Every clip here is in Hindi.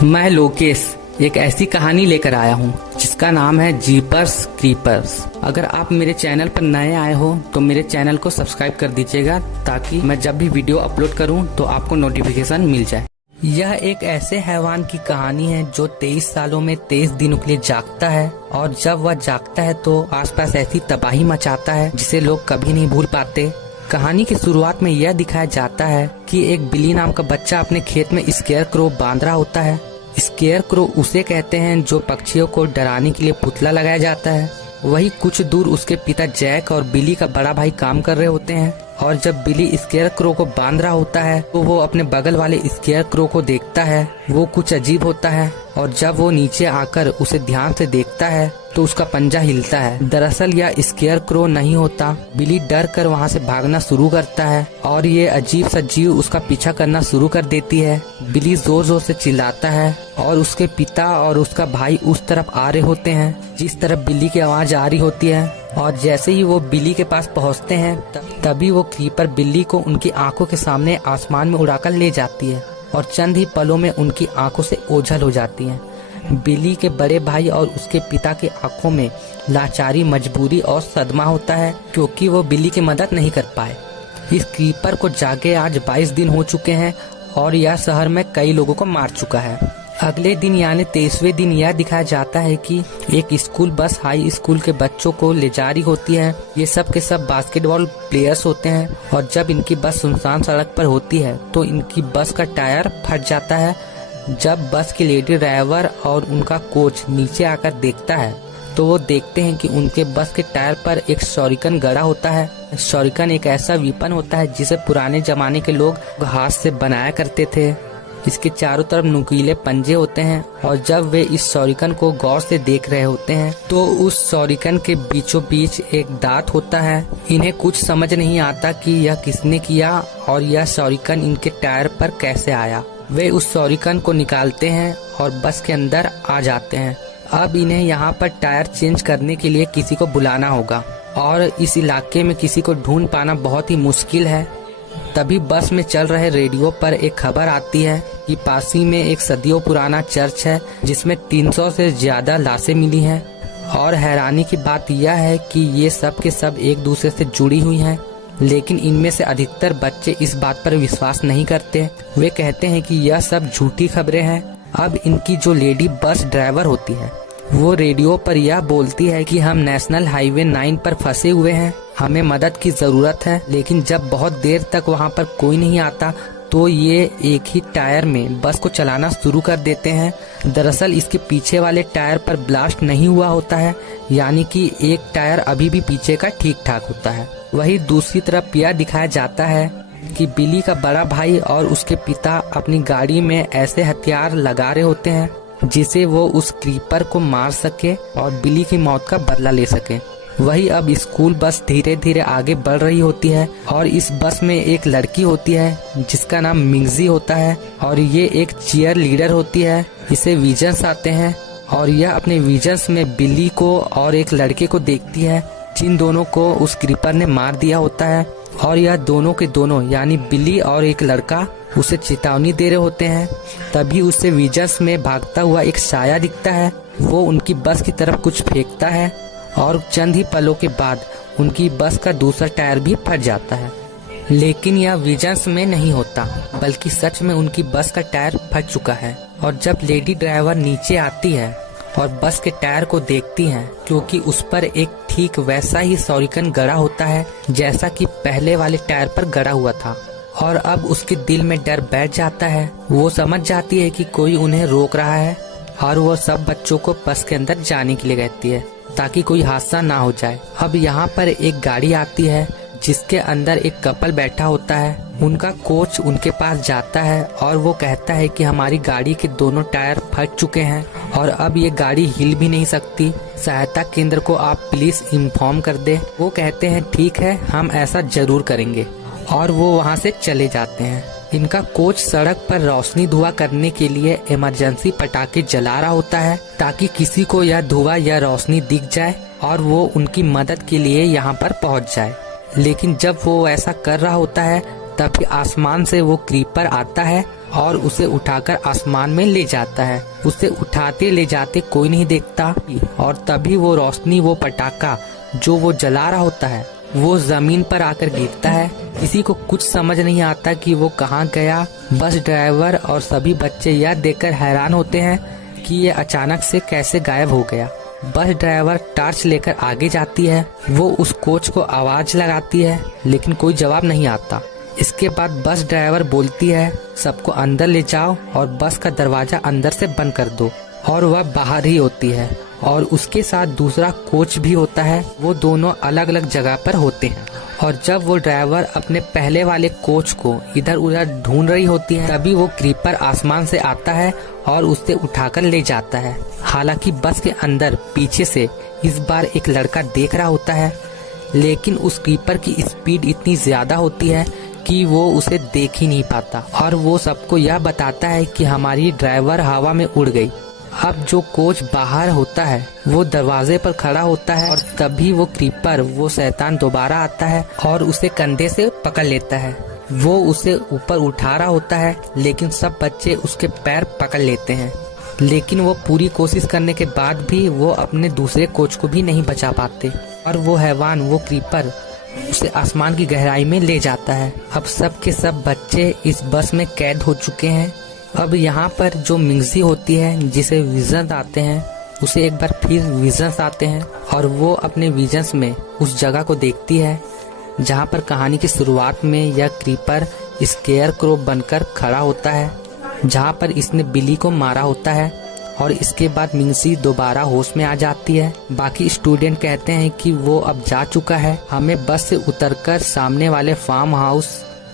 मैं लोकेश एक ऐसी कहानी लेकर आया हूँ जिसका नाम है जीपर्स क्रीपर्स। अगर आप मेरे चैनल पर नए आए हो तो मेरे चैनल को सब्सक्राइब कर दीजिएगा ताकि मैं जब भी वीडियो अपलोड करूँ तो आपको नोटिफिकेशन मिल जाए। यह एक ऐसे हैवान की कहानी है जो 23 सालों में 23 दिनों के लिए जागता है और जब वह जागता है तो आसपास ऐसी तबाही मचाता है जिसे लोग कभी नहीं भूल पाते। कहानी की शुरुआत में यह दिखाया जाता है कि एक बिली नाम का बच्चा अपने खेत में स्केयर क्रो बांध रहा होता है। स्केयर क्रो उसे कहते हैं जो पक्षियों को डराने के लिए पुतला लगाया जाता है। वही कुछ दूर उसके पिता जैक और बिली का बड़ा भाई काम कर रहे होते हैं और जब बिली स्केयर क्रो को बांध रहा होता है तो वो अपने बगल वाले स्केयर क्रो को देखता है। वो कुछ अजीब होता है और जब वो नीचे आकर उसे ध्यान से देखता है तो उसका पंजा हिलता है। दरअसल यह स्केयर क्रो नहीं होता। बिली डर कर वहाँ से भागना शुरू करता है और ये अजीब सा जीव उसका पीछा करना शुरू कर देती है। बिली जोर जोर से चिल्लाता है और उसके पिता और उसका भाई उस तरफ आ रहे होते हैं जिस तरफ बिली की आवाज आ रही होती है। और जैसे ही वो बिली के पास पहुँचते हैं तभी वो क्रीपर बिल्ली को उनकी आंखों के सामने आसमान में उड़ाकर ले जाती है और चंद ही पलों में उनकी आंखों से ओझल हो जाती है। बिली के बड़े भाई और उसके पिता की आंखों में लाचारी, मजबूरी और सदमा होता है क्योंकि वो बिली की मदद नहीं कर पाए। इस क्रीपर को जागे आज 22 दिन हो चुके हैं और यह शहर में कई लोगों को मार चुका है। अगले दिन यानी 23वें दिन यह दिखाया जाता है कि एक स्कूल बस हाई स्कूल के बच्चों को ले जा रही होती है। ये सब के सब बास्केटबॉल प्लेयर्स होते हैं और जब इनकी बस सुनसान सड़क पर होती है तो इनकी बस का टायर फट जाता है। जब बस की लेडी ड्राइवर और उनका कोच नीचे आकर देखता है तो वो देखते हैं कि उनके बस के टायर पर एक शॉरिकन गड़ा होता है। शॉरिकन एक ऐसा वीपन होता है जिसे पुराने जमाने के लोग हाथ से बनाया करते थे। इसके चारों तरफ नुकीले पंजे होते हैं और जब वे इस शॉरिकन को गौर से देख रहे होते हैं तो उस शॉरिकन के बीचों बीच एक दांत होता है। इन्हें कुछ समझ नहीं आता कि यह किसने किया और यह शॉरिकन इनके टायर पर कैसे आया। वे उस शॉरिकन को निकालते हैं और बस के अंदर आ जाते हैं। अब इन्हें यहाँ पर टायर चेंज करने के लिए किसी को बुलाना होगा और इस इलाके में किसी को ढूंढ पाना बहुत ही मुश्किल है। तभी बस में चल रहे रेडियो पर एक खबर आती है कि पास ही में एक सदियों पुराना चर्च है जिसमें 300 से ज्यादा लाशें मिली हैं और हैरानी की बात यह है कि ये सब के सब एक दूसरे से जुड़ी हुई हैं। लेकिन इनमें से अधिकतर बच्चे इस बात पर विश्वास नहीं करते। वे कहते हैं कि यह सब झूठी खबरें हैं। अब इनकी जो लेडी बस ड्राइवर होती है वो रेडियो पर यह बोलती है कि हम नेशनल हाईवे 9 पर फंसे हुए हैं, हमें मदद की जरूरत है। लेकिन जब बहुत देर तक वहां पर कोई नहीं आता तो ये एक ही टायर में बस को चलाना शुरू कर देते हैं। दरअसल इसके पीछे वाले टायर पर ब्लास्ट नहीं हुआ होता है, यानी कि एक टायर अभी भी पीछे का ठीक ठाक होता है। वही दूसरी तरफ यह दिखाया जाता है कि बिली का बड़ा भाई और उसके पिता अपनी गाड़ी में ऐसे हथियार लगा रहे होते हैं जिसे वो उस क्रीपर को मार सके और बिली की मौत का बदला ले सके। वही अब स्कूल बस धीरे धीरे आगे बढ़ रही होती है और इस बस में एक लड़की होती है जिसका नाम मिंगजी होता है और ये एक चीयर लीडर होती है। इसे विजन्स आते हैं और यह अपने विजन्स में बिली को और एक लड़के को देखती है जिन दोनों को उस क्रीपर ने मार दिया होता है और यह दोनों के दोनों यानी बिली और एक लड़का उसे चेतावनी दे रहे होते हैं। तभी उसे विजन्स में भागता हुआ एक साया दिखता है। वो उनकी बस की तरफ कुछ फेंकता है और चंद ही पलों के बाद उनकी बस का दूसरा टायर भी फट जाता है। लेकिन यह विजन्स में नहीं होता बल्कि सच में उनकी बस का टायर फट चुका है। और जब लेडी ड्राइवर नीचे आती है और बस के टायर को देखती हैं क्योंकि उस पर एक ठीक वैसा ही शॉरिकन गड़ा होता है जैसा कि पहले वाले टायर पर गड़ा हुआ था और अब उसके दिल में डर बैठ जाता है। वो समझ जाती है कि कोई उन्हें रोक रहा है और वो सब बच्चों को बस के अंदर जाने के लिए कहती है ताकि कोई हादसा ना हो जाए। अब यहाँ पर एक गाड़ी आती है जिसके अंदर एक कपल बैठा होता है। उनका कोच उनके पास जाता है और वो कहता है कि हमारी गाड़ी के दोनों टायर फट चुके हैं और अब ये गाड़ी हिल भी नहीं सकती। सहायता केंद्र को आप प्लीज इन्फॉर्म कर दे। वो कहते हैं ठीक है, हम ऐसा जरूर करेंगे और वो वहाँ से चले जाते हैं। इनका कोच सड़क पर रोशनी धुआं करने के लिए इमरजेंसी पटाखे जला रहा होता है ताकि किसी को यह धुआं या रोशनी दिख जाए और वो उनकी मदद के लिए यहाँ पर पहुँच जाए। लेकिन जब वो ऐसा कर रहा होता है तभी आसमान से वो क्रीपर आता है और उसे उठाकर आसमान में ले जाता है। उसे उठाते ले जाते कोई नहीं देखता और तभी वो रोशनी, वो पटाखा जो वो जला रहा होता है वो जमीन पर आकर गिरता है। किसी को कुछ समझ नहीं आता कि वो कहाँ गया। बस ड्राइवर और सभी बच्चे यह देखकर हैरान होते हैं कि ये अचानक से कैसे गायब हो गया। बस ड्राइवर टॉर्च लेकर आगे जाती है। वो उस कोच को आवाज लगाती है लेकिन कोई जवाब नहीं आता। इसके बाद बस ड्राइवर बोलती है, सबको अंदर ले जाओ और बस का दरवाजा अंदर से बंद कर दो। और वह बाहर ही होती है और उसके साथ दूसरा कोच भी होता है। वो दोनों अलग अलग जगह पर होते हैं और जब वो ड्राइवर अपने पहले वाले कोच को इधर उधर ढूंढ रही होती है तभी वो क्रीपर आसमान से आता है और उसे उठाकर ले जाता है। हालांकि बस के अंदर पीछे से इस बार एक लड़का देख रहा होता है, लेकिन उस क्रीपर की स्पीड इतनी ज्यादा होती है कि वो उसे देख ही नहीं पाता और वो सबको यह बताता है कि हमारी ड्राइवर हवा में उड़ गई। अब जो कोच बाहर होता है वो दरवाजे पर खड़ा होता है और तभी वो क्रीपर, वो शैतान दोबारा आता है और उसे कंधे से पकड़ लेता है। वो उसे ऊपर उठा रहा होता है लेकिन सब बच्चे उसके पैर पकड़ लेते हैं, लेकिन वो पूरी कोशिश करने के बाद भी वो अपने दूसरे कोच को भी नहीं बचा पाते और वो हैवान, वो क्रीपर उसे आसमान की गहराई में ले जाता है। अब सब के सब बच्चे इस बस में कैद हो चुके हैं। अब यहाँ पर जो मिंगजी होती है जिसे विजन्स आते हैं, उसे एक बार फिर विजन्स आते हैं और वो अपने विजन्स में उस जगह को देखती है जहाँ पर कहानी की शुरुआत में यह क्रीपर स्केयर क्रो बनकर खड़ा होता है, जहाँ पर इसने बिली को मारा होता है। और इसके बाद मिंगजी दोबारा होश में आ जाती है। बाकी स्टूडेंट कहते हैं कि वो अब जा चुका है, हमें बस से उतरकर सामने वाले फार्म हाउस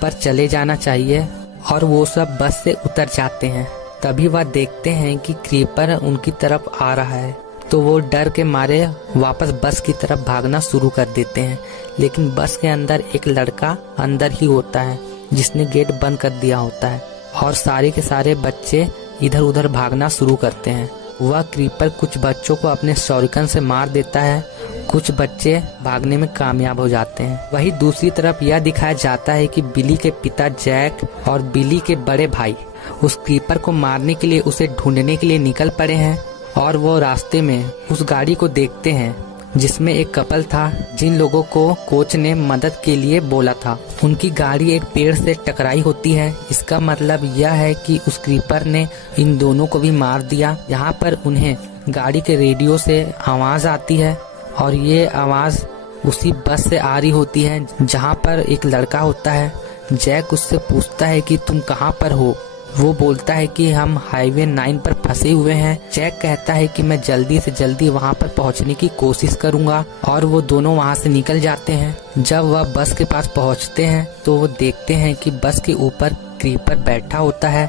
पर चले जाना चाहिए। और वो सब बस से उतर जाते हैं। तभी वह देखते हैं कि क्रीपर उनकी तरफ आ रहा है, तो वो डर के मारे वापस बस की तरफ भागना शुरू कर देते हैं। लेकिन बस के अंदर एक लड़का अंदर ही होता है जिसने गेट बंद कर दिया होता है और सारे के सारे बच्चे इधर उधर भागना शुरू करते हैं। वह क्रीपर कुछ बच्चों को अपने शौरिकन से मार देता है, कुछ बच्चे भागने में कामयाब हो जाते हैं। वहीं दूसरी तरफ यह दिखाया जाता है कि बिली के पिता जैक और बिली के बड़े भाई उस क्रीपर को मारने के लिए, उसे ढूंढने के लिए निकल पड़े हैं और वो रास्ते में उस गाड़ी को देखते हैं जिसमें एक कपल था जिन लोगों को कोच ने मदद के लिए बोला था। उनकी गाड़ी एक पेड़ से टकराई होती है। इसका मतलब यह है कि उस क्रीपर ने इन दोनों को भी मार दिया। यहाँ पर उन्हें गाड़ी के रेडियो से आवाज आती है और ये आवाज उसी बस से आ रही होती है जहाँ पर एक लड़का होता है। जैक उससे पूछता है कि तुम कहाँ पर हो। वो बोलता है कि हम हाईवे 9 पर फंसे हुए हैं। जैक कहता है कि मैं जल्दी से जल्दी वहाँ पर पहुँचने की कोशिश करूँगा और वो दोनों वहाँ से निकल जाते हैं। जब वह बस के पास पहुँचते हैं तो वो देखते हैं कि बस के ऊपर क्रीपर बैठा होता है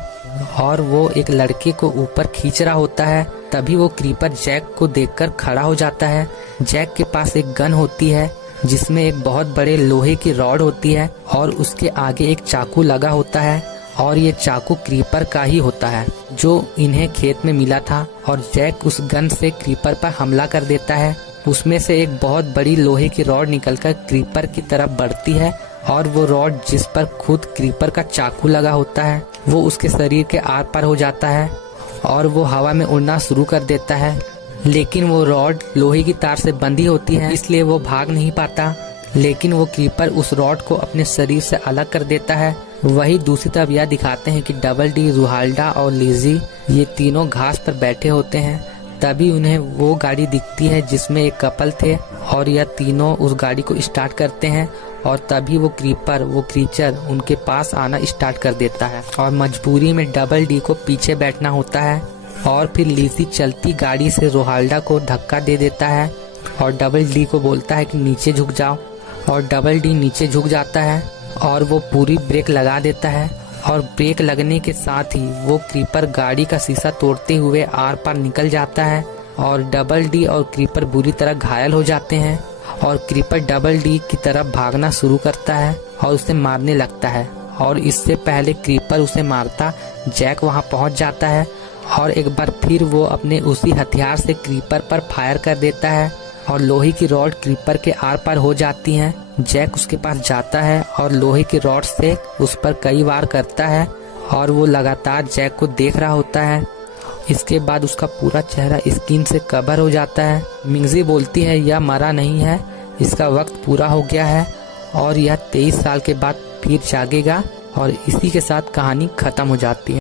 और वो एक लड़के को ऊपर खींच रहा होता है। तभी वो क्रीपर जैक को देखकर खड़ा हो जाता है। जैक के पास एक गन होती है जिसमें एक बहुत बड़े लोहे की रॉड होती है और उसके आगे एक चाकू लगा होता है और ये चाकू क्रीपर का ही होता है जो इन्हें खेत में मिला था। और जैक उस गन से क्रीपर पर हमला कर देता है। उसमें से एक बहुत बड़ी लोहे की रॉड निकलकर क्रीपर की तरफ बढ़ती है और वो रॉड जिस पर खुद क्रीपर का चाकू लगा होता है वो उसके शरीर के आर पार हो जाता है और वो हवा में उड़ना शुरू कर देता है। लेकिन वो रॉड लोहे की तार से बंधी होती है इसलिए वो भाग नहीं पाता। लेकिन वो क्रीपर उस रॉड को अपने शरीर से अलग कर देता है। वही दूसरी तरफ यह दिखाते हैं कि डबल डी, रुहाल्डा और लिजी ये तीनों घास पर बैठे होते हैं। तभी उन्हें वो गाड़ी दिखती है जिसमें एक कपल थे और यह तीनों उस गाड़ी को स्टार्ट करते हैं और तभी वो क्रीपर, वो क्रीचर उनके पास आना स्टार्ट कर देता है और मजबूरी में डबल डी को पीछे बैठना होता है। और फिर लिजी चलती गाड़ी से रुहाल्डा को धक्का दे देता है और डबल डी को बोलता है कि नीचे झुक जाओ और डबल डी नीचे झुक जाता है और वो पूरी ब्रेक लगा देता है और ब्रेक लगने के साथ ही वो क्रीपर गाड़ी का शीशा तोड़ते हुए आर पार निकल जाता है और डबल डी और क्रीपर बुरी तरह घायल हो जाते हैं और क्रीपर डबल डी की तरफ भागना शुरू करता है और उसे मारने लगता है। और इससे पहले क्रीपर उसे मारता जैक वहां पहुंच जाता है और एक बार फिर वो अपने उसी हथियार से क्रीपर पर फायर कर देता है और लोहे की रॉड क्रीपर के आर पार हो जाती हैं। जैक उसके पास जाता है और लोहे की रॉड से उस पर कई वार करता है और वो लगातार जैक को देख रहा होता है। इसके बाद उसका पूरा चेहरा स्किन से कवर हो जाता है। मिंगजी बोलती है यह मरा नहीं है, इसका वक्त पूरा हो गया है और यह 23 साल के बाद फिर जागेगा। और इसी के साथ कहानी खत्म हो जाती है।